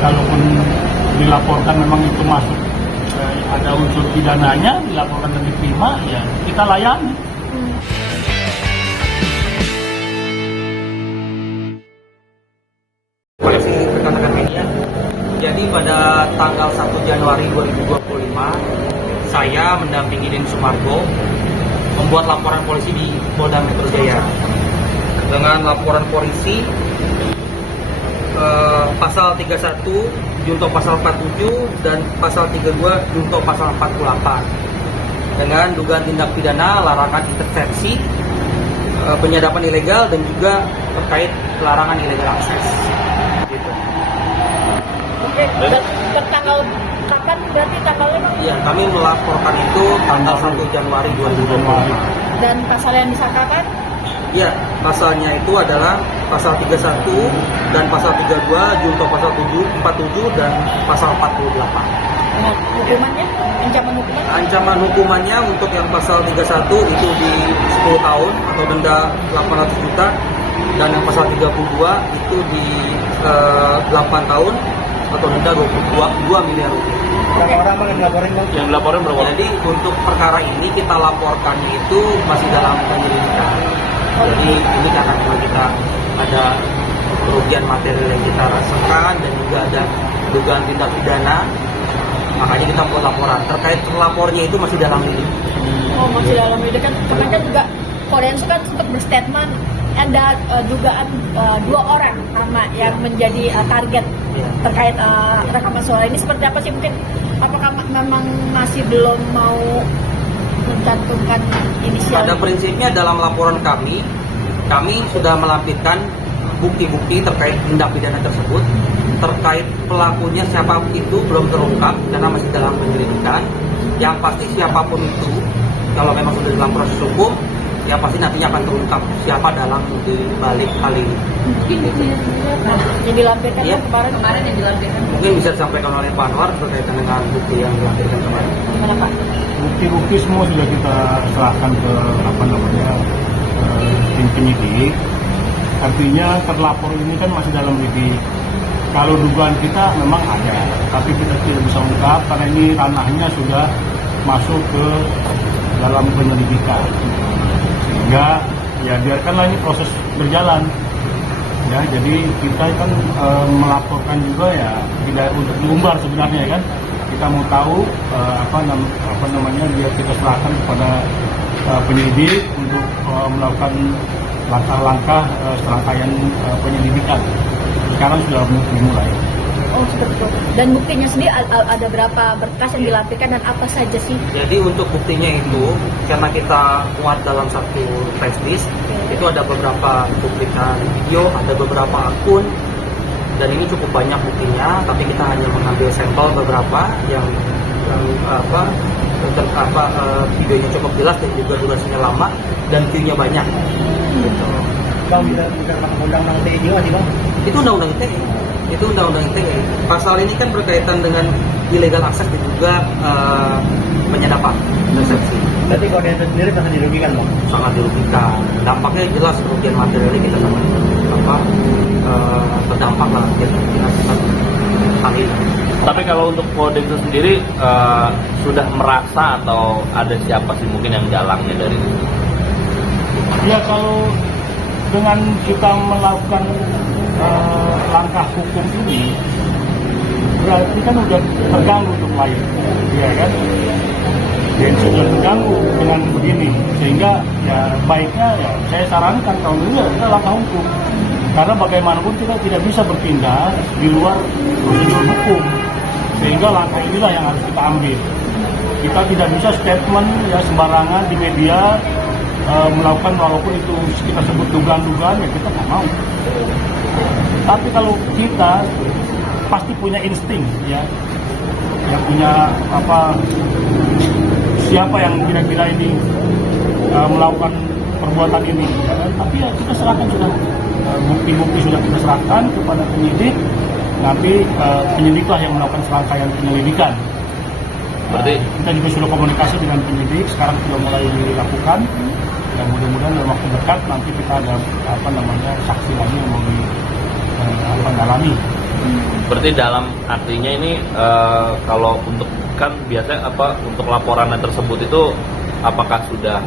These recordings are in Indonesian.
kalaupun dilaporkan memang itu masuk ada unsur pidananya, dilaporkan dan diterima, ya kita layani. Koleksi rekan-rekan media. Jadi pada tanggal 1 Januari 2025, saya mendampingi Den Sumargo membuat laporan polisi di Polda Metro Jaya. Dengan laporan polisi pasal 31 junto pasal 47 dan pasal 32 junto pasal 48 dengan dugaan tindak pidana larangan intervensi, penyadapan ilegal dan juga terkait larangan ilegal akses. Gitu. Oke, bertanggal kapan berarti tanggalnya Bang? Iya, kami melaporkan itu tanggal 1 Januari 2025. Dan pasal yang disangkakan? Iya, pasalnya itu adalah pasal 31 dan pasal 32 junto pasal 47 dan pasal 48. Nah, hukumannya? Ancaman hukuman? Ancaman hukumannya untuk yang pasal 31 itu di 10 tahun atau denda 800 juta dan yang pasal 32 itu di 8 tahun atau denda 2 miliar rupiah. Berapa orang yang dilaporin, Bang? Yang dilaporin berapa? Jadi untuk perkara ini kita laporkan itu masih dalam penyelidikan. Jadi ini karena kita ada kerugian material yang kita rasakan dan juga ada dugaan tindak pidana, makanya kita buat laporan. Terkait lapornya itu masih dalam lidik. Oh, masih dalam lidik kan. Kemarin juga Kodensus kan sempat berstatement ada dugaan 2 orang nama yang menjadi target terkait rekaman suara ini. Seperti apa sih, mungkin apakah memang masih belum mau mencantumkan inisial? Pada prinsipnya dalam laporan kami sudah melampirkan bukti-bukti terkait tindak pidana tersebut. Terkait pelakunya siapa itu belum terungkap karena masih dalam penyelidikan. Yang pasti siapapun itu, kalau memang sudah dalam proses hukum, ya pasti nantinya akan terungkap siapa dalam di balik hal ini. Nah, yang dilampirkan Ya. kemarin yang dilampirkan Mungkin bisa disampaikan oleh Pak Anwar berkaitan dengan bukti yang dilampirkan kemarin. gimana Pak? Bukti-bukti semua sudah kita serahkan ke tim penyidik. Artinya terlapor ini kan masih dalam lidik. Kalau dugaan kita memang ada, tapi kita tidak bisa ungkap karena ini ranahnya sudah masuk ke dalam penyelidikan. Sehingga ya biarkanlah ini proses berjalan. Ya, jadi kita kan melaporkan juga ya tidak untuk diumbar sebenarnya kan. Kita mau tahu apa namanya biar kita serahkan kepada penyidik untuk melakukan langkah-langkah serangkaian penyelidikan. Sekarang sudah dimulai. Oh, seperti itu. Dan buktinya sendiri ada berapa berkas yang dilampirkan dan apa saja sih? Jadi untuk buktinya itu, karena kita muat dalam satu flash disk, itu ada beberapa cuplikan video, ada beberapa akun, dan ini cukup banyak buktinya. Tapi kita hanya mengambil sampel beberapa yang videonya cukup jelas dan juga durasinya lama dan view-nya banyak. Gitu. Bang, bisa undang-undang ITE juga sih, Bang? Itu undang-undang ITE. Itu undang-undang ITE. Pasal ini kan berkaitan dengan illegal akses dan juga penyadapan resepsi. Berarti kalau dia sendiri pasti dirugikan, Bang? Sangat dirugikan. Dampaknya jelas kerugian materialnya kita sangat terdampak lah kita hal ini. Tapi kalau untuk Polda itu sendiri sudah merasa atau ada siapa sih mungkin yang dalangnya dari itu? Ya kalau dengan kita melakukan langkah hukum ini berarti kan udah terganggu untuk lain, ya kan? Dan sudah terganggu dengan begini, sehingga ya baiknya ya saya sarankan kalau dulu kita langkah hukum, karena bagaimanapun kita tidak bisa bertindak di luar prosedur hukum, sehingga langkah inilah yang harus kita ambil. Kita tidak bisa statement ya sembarangan di media melakukan walaupun itu kita sebut dugaan-dugaan ya kita nggak mau. Tapi kalau kita pasti punya insting ya punya siapa yang kira-kira ini melakukan perbuatan ini ya kan? Tapi ya kita serahkan sudah bukti-bukti sudah kita serahkan kepada penyidik, nanti penyidiklah yang melakukan serangkaian penyelidikan. Berarti Kita juga sudah komunikasi dengan penyidik, sekarang sudah mulai dilakukan. Dan mudah-mudahan dalam waktu dekat nanti kita ada saksi lagi yang mau dalami Berarti dalam artinya ini kalau untuk kan biasanya untuk laporan tersebut itu apakah sudah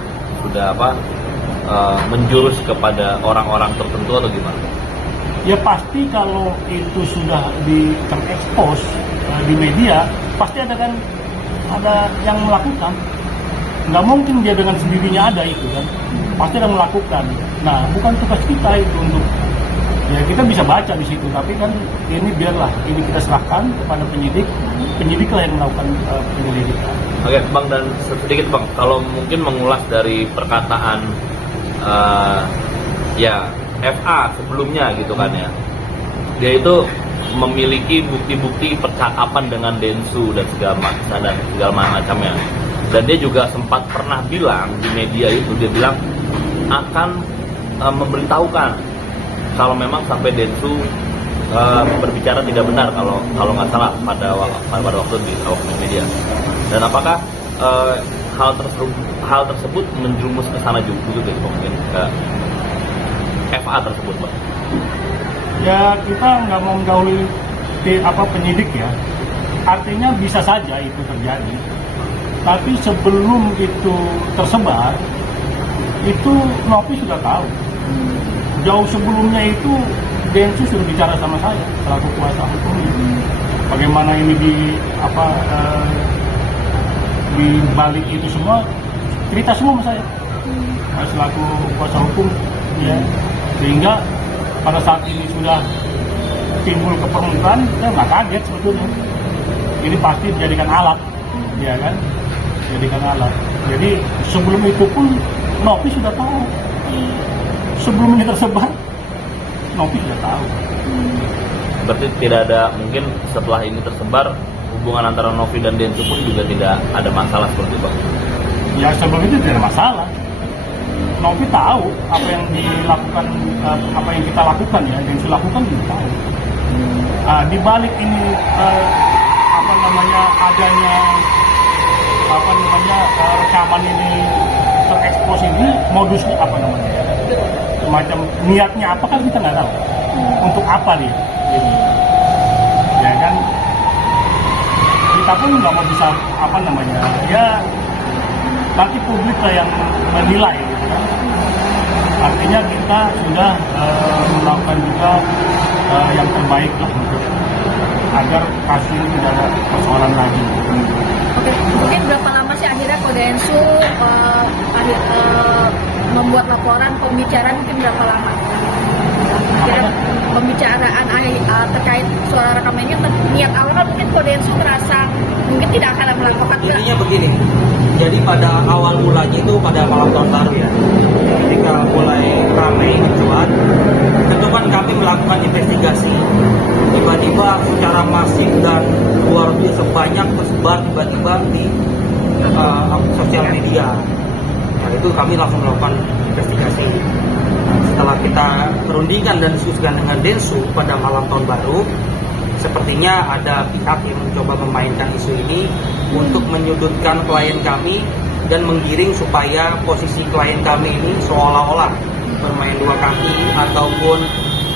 menjurus kepada orang-orang tertentu atau gimana? Ya pasti kalau itu sudah terekspos di media, pasti ada yang melakukan. Nggak mungkin dia dengan sendirinya ada itu kan, pasti ada yang melakukan. Nah, bukan tugas kita itu untuk, ya kita bisa baca di situ, tapi kan ini biarlah ini kita serahkan kepada penyidiklah yang melakukan penyelidikan. Oke, Bang, dan sedikit Bang, kalau mungkin mengulas dari perkataan FA sebelumnya gitu kan ya, dia itu memiliki bukti-bukti percakapan dengan Densu dan segala macamnya, dan dia juga sempat pernah bilang di media itu, dia bilang akan memberitahukan kalau memang sampai Densu berbicara tidak benar, kalau nggak salah pada waktu di media. Dan apakah hal tersebut menjerumus ke sana juga gitu, mungkin ke FA tersebut, Bang? Ya kita nggak mau mendahului penyidik ya. Artinya bisa saja itu terjadi. Tapi sebelum itu tersebar, itu Novi sudah tahu. Jauh sebelumnya itu Densu sudah bicara sama saya selaku kuasa hukum. Bagaimana ini di balik itu semua cerita semua sama saya selaku kuasa hukum ya, sehingga pada saat ini sudah timbul ke permukaan, saya nggak kaget sebetulnya. Ini pasti dijadikan alat, ya kan? Jadikan alat. Jadi sebelum itu pun Novi sudah tahu. Sebelum ini tersebar, Novi sudah tahu. Berarti tidak ada, mungkin setelah ini tersebar, hubungan antara Novi dan Densu pun juga tidak ada masalah seperti itu, Bang? Ya sebelum itu tidak ada masalah. Novi tahu apa yang dilakukan, apa yang kita lakukan ya, Densu lakukan kita tahu. Di balik ini adanya rekaman ini terekspos ini, modusnya semacam niatnya apa kan kita nggak tahu. Untuk apa dia? Ya kan? Kita pun nggak mau bisa ya nanti publik lah yang menilai gitu kan. Artinya kita sudah melakukan juga yang terbaik lah untuk agar kasus ini tidak ada persoalan lagi. Oke, mungkin berapa lama sih akhirnya Kodensu membuat laporan pembicaraan, mungkin berapa lama? Akhirnya pembicaraan terkait suara rekaman ini, niat awal kan mungkin Kodensu merasa mungkin tidak akan melakukan. Intinya begini, jadi pada awal mulanya itu pada malam tahun baru ya, ketika mulai ramai mencuat, tentu kan kami melakukan investigasi. Tiba-tiba secara masif dan luar biasa banyak tersebar tiba-tiba di sosial media. Nah, itu kami langsung melakukan investigasi. Setelah kita perundingan dan diskusikan dengan Densu pada malam tahun baru, sepertinya ada pihak yang mencoba memainkan isu ini untuk menyudutkan klien kami dan menggiring supaya posisi klien kami ini seolah-olah bermain dua kaki, ataupun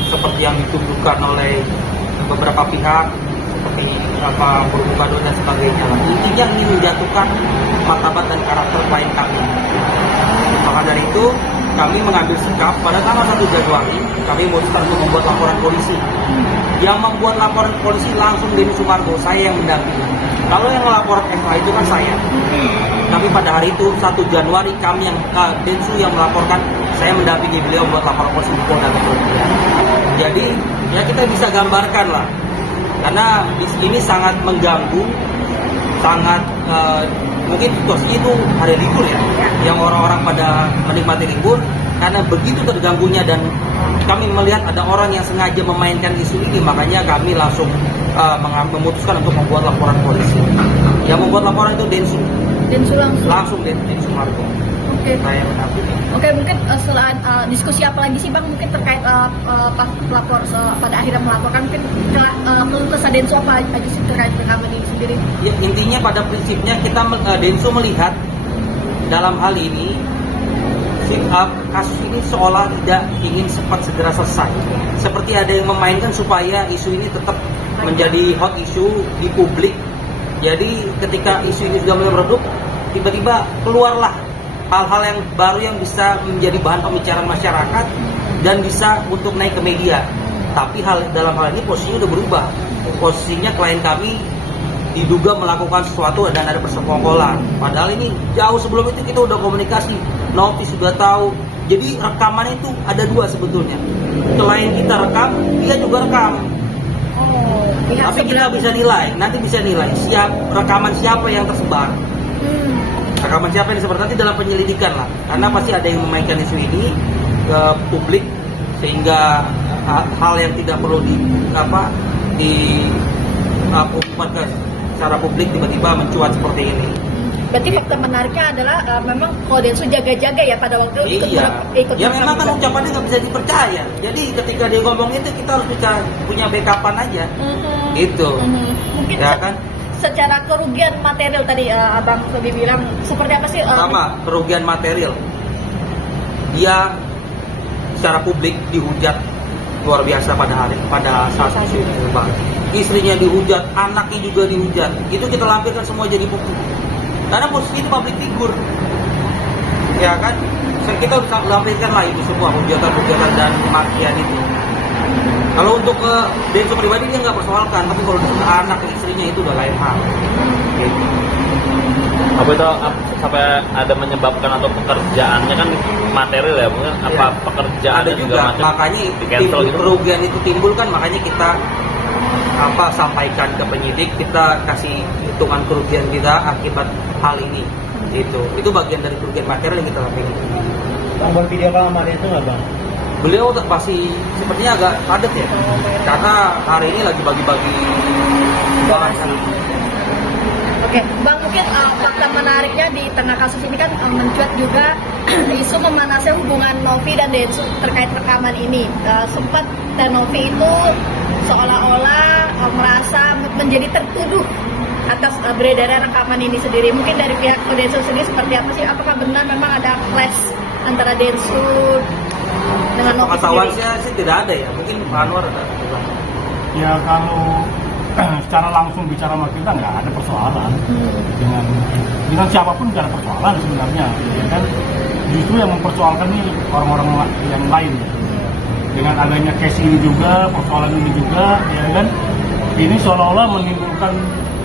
seperti yang dituduhkan oleh beberapa pihak seperti berbuka dan sebagainya. Intinya ingin menjatuhkan martabat dan karakter klien kami. Maka dari itu kami mengambil sikap pada tanggal 1 Januari kami memutuskan untuk membuat laporan polisi. Yang membuat laporan polisi langsung Denny Sumargo, saya yang mendampingi. Kalau yang melapor FA itu kan saya. Tapi pada hari itu 1 Januari kami yang Densu yang melaporkan, saya mendampingi beliau membuat laporan polisi di Polda Metro Jaya. Jadi ya kita bisa gambarkan lah, karena ini sangat mengganggu, sangat mungkin situasi itu hari libur ya, yang orang-orang pada menikmati libur, karena begitu terganggunya dan kami melihat ada orang yang sengaja memainkan isu ini, makanya kami langsung memutuskan untuk membuat laporan polisi. Yang membuat laporan itu Densu langsung Densu Margo. Oke. Saya mendampingi. Oke, mungkin setelah diskusi apa lagi sih Bang, mungkin terkait pelapor pada akhirnya melaporkan, mungkin keluh kesah Densu apa aja sih terkait rekaman ini sendiri? Ya, intinya pada prinsipnya kita Densu melihat dalam hal ini kasus ini seolah tidak ingin cepat segera selesai. Seperti ada yang memainkan supaya isu ini tetap menjadi hot issue di publik. Jadi ketika isu ini sudah mulai meredup, tiba-tiba keluarlah hal-hal yang baru yang bisa menjadi bahan pembicaraan masyarakat dan bisa untuk naik ke media. Tapi dalam hal ini posisinya udah berubah. Posisinya klien kami diduga melakukan sesuatu dan ada persekongkolan. Padahal ini jauh sebelum itu kita udah komunikasi. Novi sudah tahu. Jadi rekamannya itu ada dua sebetulnya. Klien kita rekam, dia juga rekam. Tapi kita bisa nilai, nanti bisa nilai rekaman siapa yang tersebar. Rekaman siapa yang tersebar nanti dalam penyelidikan lah. Karena pasti ada yang memainkan isu ini ke publik sehingga hal yang tidak perlu dilakukan secara publik tiba-tiba mencuat seperti ini. Berarti fakta menariknya adalah memang Densus jaga-jaga ya pada waktu itu ikut ya memang kan ucapannya nggak bisa dipercaya. Jadi ketika dia ngomong itu kita harus punya backupan aja. Gitu. Mungkin ya kan? Secara kerugian material tadi Abang lebih bilang seperti apa sih? Pertama, kerugian material. Dia secara publik dihujat luar biasa pada saat isu ini tersebar. Istrinya dihujat, anaknya juga dihujat. Itu kita lampirkan semua jadi bukti. Karena posisi itu public figure, ya kan? Kita harus lampirkan lah itu semua hujatan-hujatan dan kematian itu. Kalau untuk ke Densus pribadi dia nggak persoalkan, tapi kalau untuk anak istrinya itu udah lain hal. Gitu. Apa itu sampai ada menyebabkan atau pekerjaannya kan material ya, mungkin apa pekerjaan ada juga makanya gitu. Kerugian itu timbul kan, makanya kita sampaikan ke penyidik, kita kasih hitungan kerugian kita akibat hal ini. Itu bagian dari kerugian material yang kita lakukan. Bang, video call sama itu nggak bang? Beliau masih sepertinya agak padat ya, karena hari ini lagi bagi-bagi informasi. Oke, Bang, mungkin fakta menariknya di tengah kasus ini kan mencuat juga isu memanasnya hubungan Novi dan Densus terkait rekaman ini. Sempat dan Novi itu seolah-olah merasa menjadi tertuduh atas beredaran rekaman ini sendiri. Mungkin dari pihak Densus sendiri seperti apa sih? Apakah benar memang ada clash antara Densus dengan Novi Pengetahuan sendiri? saya sih tidak ada ya, mungkin Pak Anwar ada. Ya kalau secara langsung bicara sama kita nggak ada persoalan dengan siapapun nggak ada persoalan sebenarnya, ya kan? Justru yang mempersoalkan ini orang-orang yang lain ya. Dengan adanya case ini juga, persoalan ini juga, ya kan? Ini seolah-olah menimbulkan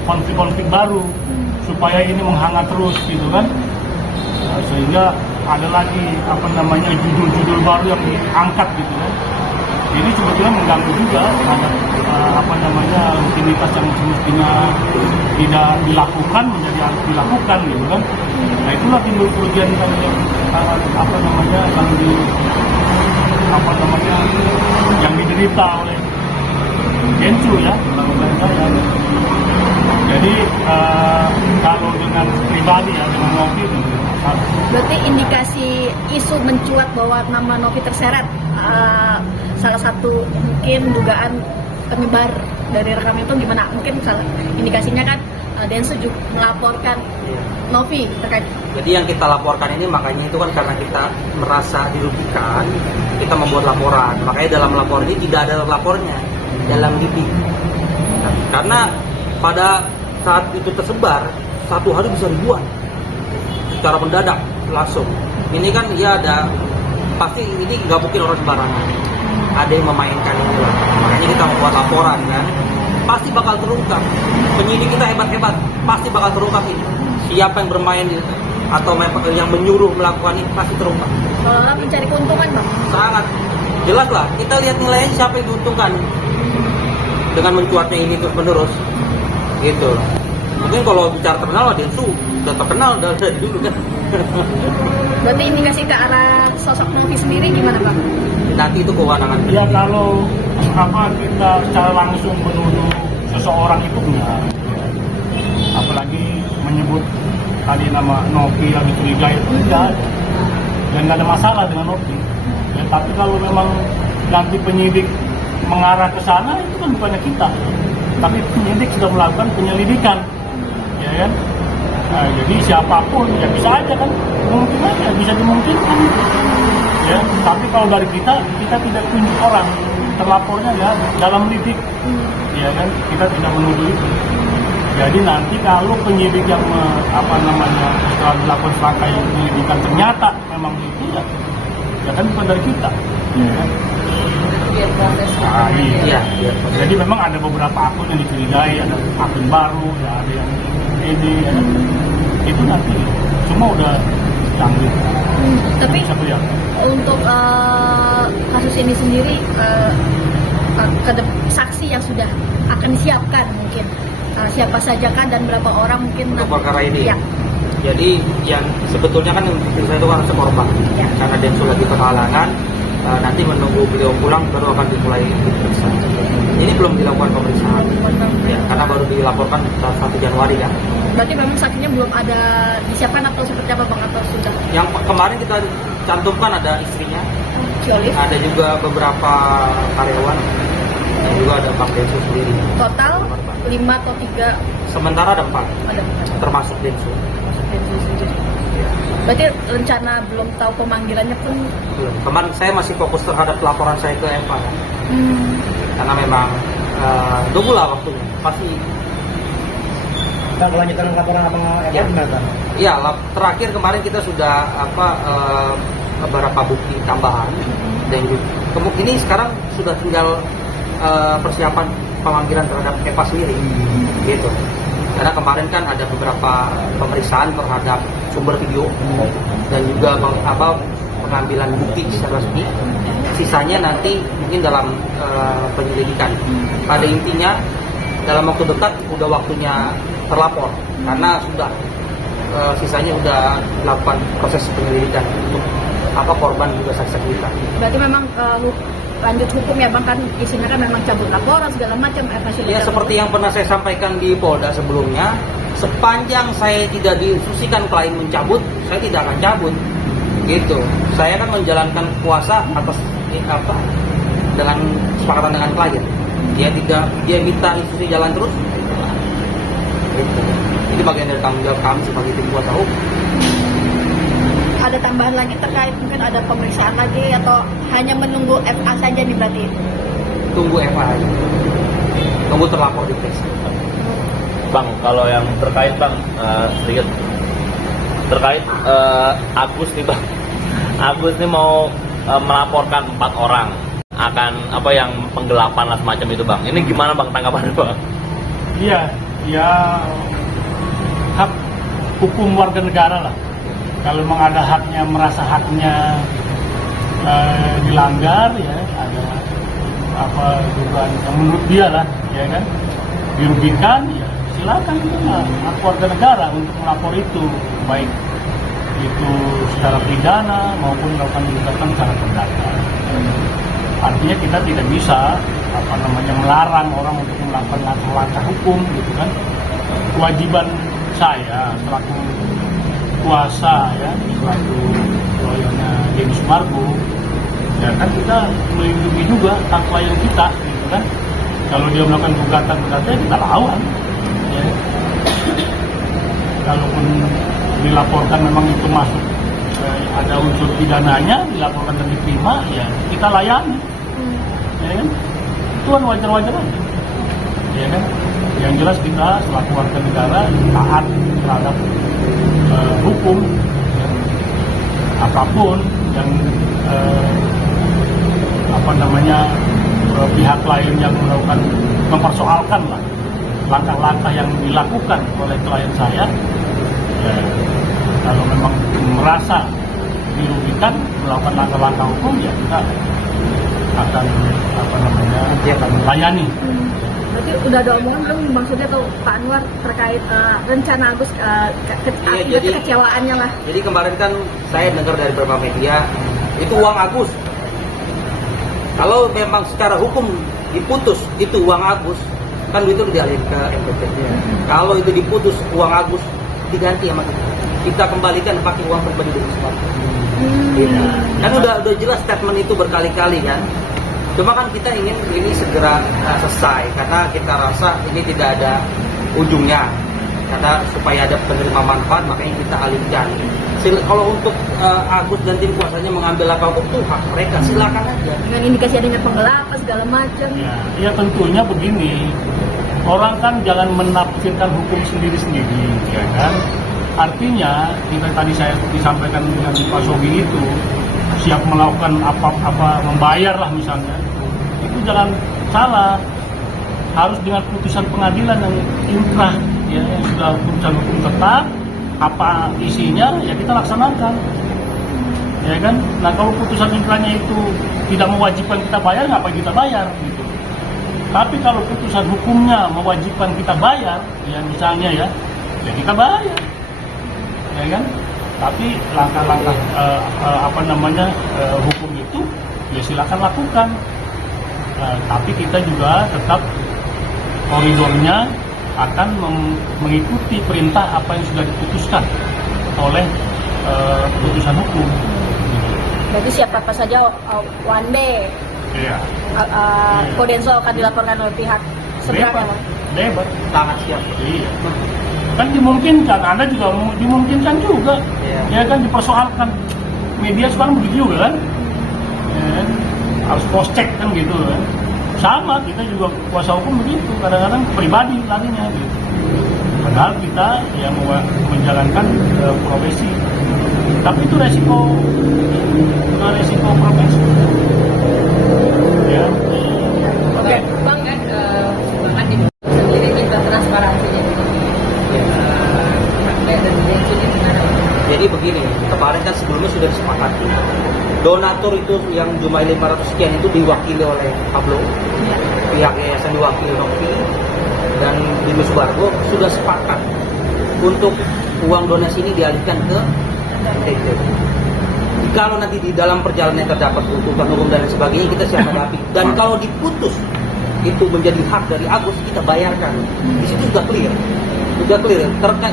konflik-konflik baru supaya ini menghangat terus gitu kan? Sehingga ada lagi judul-judul baru yang diangkat gitu kan? Ini sebetulnya mengganggu juga terhadap rutinitas yang semestinya tidak dilakukan menjadi harus dilakukan gitu kan. Nah itulah timbul kerugian yang diderita oleh Densus ya. Jadi kalau dengan pribadi ya dengan Novi itu berarti indikasi isu mencuat bahwa nama Novi terseret salah satu mungkin dugaan penyebar dari rekam itu gimana? Mungkin indikasinya kan Densus juga melaporkan Novi terkait. Jadi yang kita laporkan ini makanya itu kan karena kita merasa dirugikan, kita membuat laporan. Makanya dalam laporan ini tidak ada lapornya dalam lipi. Karena pada saat itu tersebar, satu hari bisa ribuan secara mendadak langsung. Ini kan ya ada, pasti ini nggak mungkin orang sembarangan. Ada yang memainkan ini lah. Makanya kita membuat laporan kan, pasti bakal terungkap. Penyidik kita hebat-hebat, pasti bakal terungkap ini. Siapa yang bermain atau yang menyuruh melakukan ini pasti terungkap. Kalau mencari keuntungan, Bang? Sangat jelas lah. Kita lihat nilainya siapa yang diuntungkan dengan mencuatnya ini terus menerus. Gitu. Mungkin kalau bicara terkenal Densus sudah terkenal dari dulu kan. Berarti indikasi ke arah sosok Novi sendiri gimana, Bang? Nanti itu kewenangan. Ya kalau kita secara langsung menuduh seseorang itu benar, ya. Apalagi menyebut tadi nama Novi yang dicurigai itu tidak ada, dan nggak ada masalah dengan Novi. Ya, tapi kalau memang nanti penyidik mengarah ke sana itu kan bukannya kita, tapi penyidik sudah melakukan penyelidikan, ya kan? Nah, jadi siapapun ya bisa aja kan mungkin aja bisa dimungkinkan. Ya, tapi kalau dari kita tidak tunjuk orang, terlapornya ya dalam lidik, ya kan, kita tidak menuduh itu. Jadi nanti kalau penyidik yang setelah dilakukan serangkaian penyelidikan ternyata memang itu ya kan bukan dari kita. Ya kan? Biar proses. Nah, iya. Iya. Jadi memang ada beberapa akun yang dicurigai, ada akun baru, ya ada yang ini, ya kan? Itu nanti semua udah canggih. Tapi Bisa kelihatan. untuk kasus ini sendiri saksi yang sudah akan disiapkan mungkin siapa saja kan dan berapa orang mungkin Untuk perkara ini. ya. Jadi yang sebetulnya kan istri saya itu kan sekorban, Ya. karena Densus lagi kehalangan. Nanti menunggu beliau pulang baru akan dimulai diperiksa. Ini belum dilakukan pemeriksaan, ya, karena baru dilaporkan 1 Januari ya. Berarti memang saksinya belum ada disiapkan atau seperti apa Bang atau sudah? Yang kemarin kita cantumkan ada istrinya, Ciolif. ada juga beberapa karyawan, dan juga ada Pak Densus sendiri. Total 5 atau 3 Sementara ada 4, ada termasuk Densus. Densus sendiri. Berarti rencana belum tahu pemanggilannya pun Belum. Kemarin saya masih fokus terhadap laporan saya ke Eva ya. Karena memang tunggulah waktunya. Pasti Kita melanjutkan laporan abang Eva Ya. gimana? iya, terakhir kemarin kita sudah beberapa bukti tambahan dan juga ini sekarang sudah tinggal persiapan pemanggilan terhadap Eva sendiri. Gitu. Karena kemarin kan ada beberapa pemeriksaan terhadap sumber video dan juga pengambilan bukti secara resmi. Sisanya nanti mungkin dalam penyelidikan. Pada intinya dalam waktu dekat udah waktunya terlapor karena sudah sisanya sudah dilakukan proses penyelidikan untuk korban juga saksi-saksi kita. berarti memang lanjut hukum ya Bang kan isinya kan memang cabut laporan segala macam Ya seperti yang pernah saya sampaikan di Polda sebelumnya, sepanjang saya tidak diinstruksikan klien mencabut, saya tidak akan cabut. Gitu. Saya kan menjalankan kuasa atas dengan kesepakatan dengan klien. Dia minta instruksi jalan terus. Gitu. Ini bagian dari tanggung jawab kami sebagai tim kuasa hukum. ada tambahan lagi terkait mungkin ada pemeriksaan lagi atau hanya menunggu FA saja nih berarti? Tunggu Eva aja. Tunggu terlapor di press. Bang, kalau yang terkait Bang, sedikit terkait Agus nih Bang. Agus nih mau melaporkan 4 orang akan yang penggelapan lah semacam itu Bang. Ini gimana Bang tanggapannya Bang? Iya, ya hak hukum warga negara lah. Kalau memang ada haknya, merasa haknya dilanggar, ya ada dugaan yang menurut dia lah, ya kan, dirugikan, ya silakan itu hak warga negara untuk melapor itu, baik itu secara pidana maupun melakukan gugatan secara perdata. Artinya kita tidak bisa melarang orang untuk melakukan langkah hukum gitu kan. Kewajiban saya selaku kuasa ya, selaku lawyernya Denny Sumargo, ya kan kita melindungi juga hak klien kita gitu kan. Kalau dia melakukan gugatan perdata kita lawan ya. Kalaupun dilaporkan memang itu masuk ada unsur pidananya, dilaporkan dan diterima, ya kita layani, ya kan? Itu kan wajar-wajar aja, ya kan? Yang jelas kita selaku warga negara taat terhadap hukum, ya. Apapun yang pihak lain yang melakukan mempersoalkan lah langkah-langkah yang dilakukan oleh klien saya, ya, kalau memang merasa dirugikan melakukan langkah-langkah hukum, ya kita akan layani. Berarti udah ada omongan belum Bang Surya atau Pak Anwar terkait rencana Agus jadi kekecewaannya lah? Jadi kemarin kan saya dengar dari beberapa media itu uang Agus. Kalau memang secara hukum diputus itu uang Agus, kan itu dialihkan ke MPT. Kalau itu diputus uang Agus diganti sama kita. Kita kembalikan pakai uang pribadi dari semua. Kan udah jelas statement itu berkali-kali kan. Cuma kan kita ingin ini segera selesai karena kita rasa ini tidak ada ujungnya. Karena supaya ada penerima manfaat makanya kita alihkan Kalau untuk Agus dan tim kuasanya mengambil langkah hukum itu hak mereka, silakan aja. Dengan indikasi adanya penggelapan segala macam. Ya tentunya begini, orang kan jangan menafsirkan hukum sendiri-sendiri, ya kan? Artinya, kita tadi saya disampaikan dengan Pak Sogi itu, siap melakukan apa membayar lah misalnya, itu jangan salah, harus dengan putusan pengadilan yang inkrah, ya, yang sudah putusan hukum tetap, apa isinya ya kita laksanakan, ya kan? Nah kalau putusan inkrahnya itu tidak mewajibkan kita bayar, ngapain kita bayar gitu. Tapi kalau putusan hukumnya mewajibkan kita bayar, ya misalnya ya kita bayar, ya kan? Tapi langkah-langkah hukum itu ya silakan lakukan. Tapi kita juga tetap koridornya akan mengikuti perintah apa yang sudah diputuskan oleh putusan hukum. Berarti siapa saja one day Iya. Kodenso akan dilaporkan oleh pihak seberang. Debat. Sangat siap. Iya. Kan dimungkinkan, Anda juga dimungkinkan juga. Iya. Ya kan dipersoalkan. Media sekarang begitu juga kan. Ya, harus cross check kan gitu kan. Sama kita juga kuasa hukum begitu, kadang-kadang pribadi larinya gitu. Padahal kita ya mau menjalankan profesi. Tapi itu resiko profesi. Ya. Oke, Bang kan semangat di sendiri minta transparansinya gitu. Dan Densu ini gimana? Jadi begini, kemarin kan sebelumnya sudah disepakati. Donatur itu yang jumlahnya 500 sekian itu diwakili oleh Pablo, pihak yayasan diwakili Novi dan Bimi Subargo sudah sepakat untuk uang donasi ini dialihkan ke MTQ. Kalau nanti di dalam perjalanan terdapat tuntutan hukum dan sebagainya, kita siap hadapi. Dan kalau diputus itu menjadi hak dari Agus, kita bayarkan. Di situ sudah clear.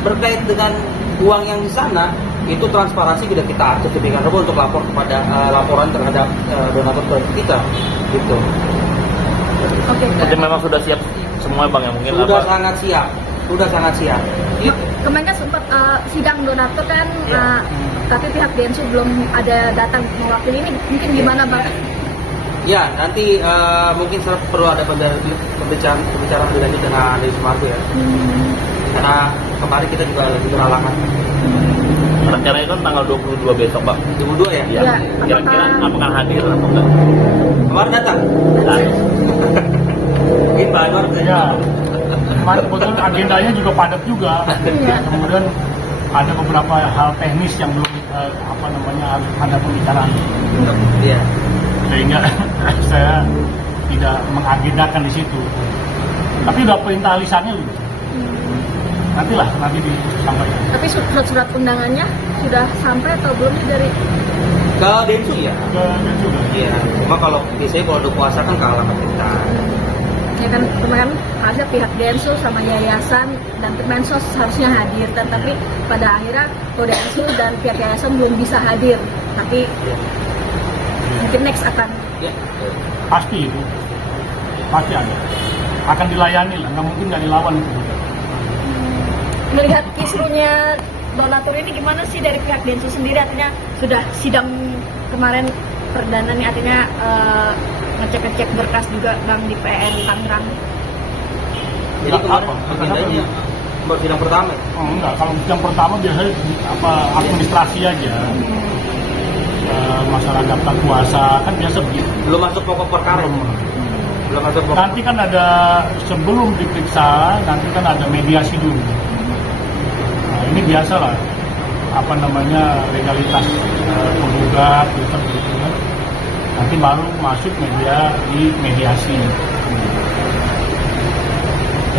Berkait dengan uang yang di sana, itu transparansi sudah kita sertifikat untuk lapor kepada laporan terhadap donatur kita, gitu. Oke. Jadi memang sudah siap semua Bang yang mungkin Sudah sangat siap. Gitu. Kemarin kan sempat sidang donatur kan, tapi pihak Densu belum ada datang mewakili ini. Mungkin gimana Bang? Ya, nanti mungkin perlu ada pembicaraan lebih lanjut dengan Andi Sumargo ya. Karena kemarin kita juga lagi berhalangan. rencananya kan tanggal 22 besok Bang. 22 ya? Iya. Kira-kira apakah hadir atau enggak? Kemarin datang. Ini Pak Anwar Ya, kemarin kebetulan agendanya juga padat juga. Kemudian ada beberapa hal teknis yang belum harus ada pembicaraan. Iya. Sehingga saya tidak mengagendakan di situ. Tapi udah perintah lisannya loh. Nanti disampaikan. Tapi surat undangannya sudah sampai atau belum dari Ke Densu ya? Ke Densu. Iya. Cuma kalau biasanya kalau udah puasa kan kalah ke kita. ya kan kemarin ada pihak Densu sama yayasan dan Kemensos harusnya hadir, tapi pada akhirnya Densu dan pihak yayasan belum bisa hadir, tapi mungkin next akan Ya. Pasti itu. Pasti ada. Akan dilayani lah, nggak mungkin nggak dilawan itu. melihat kisruhnya donatur ini gimana sih dari pihak Densu sendiri, artinya sudah sidang kemarin perdana nih, artinya ngecek berkas juga Bang di PN Tangerang. Jadi kemarin agendanya baru sidang pertama. Oh, enggak, kalau sidang pertama biasanya administrasi aja. Masalah daftar puasa kan biasa begitu. Belum masuk pokok perkara. Belum masuk pokok. Nanti kan ada, sebelum diperiksa, nanti kan ada mediasi dulu. Nah, ini biasa lah, legalitas penggugat gitu kan. Nanti baru masuk di mediasi.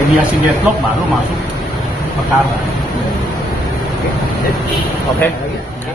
Mediasi deadlock baru masuk perkara. Oke. Ya.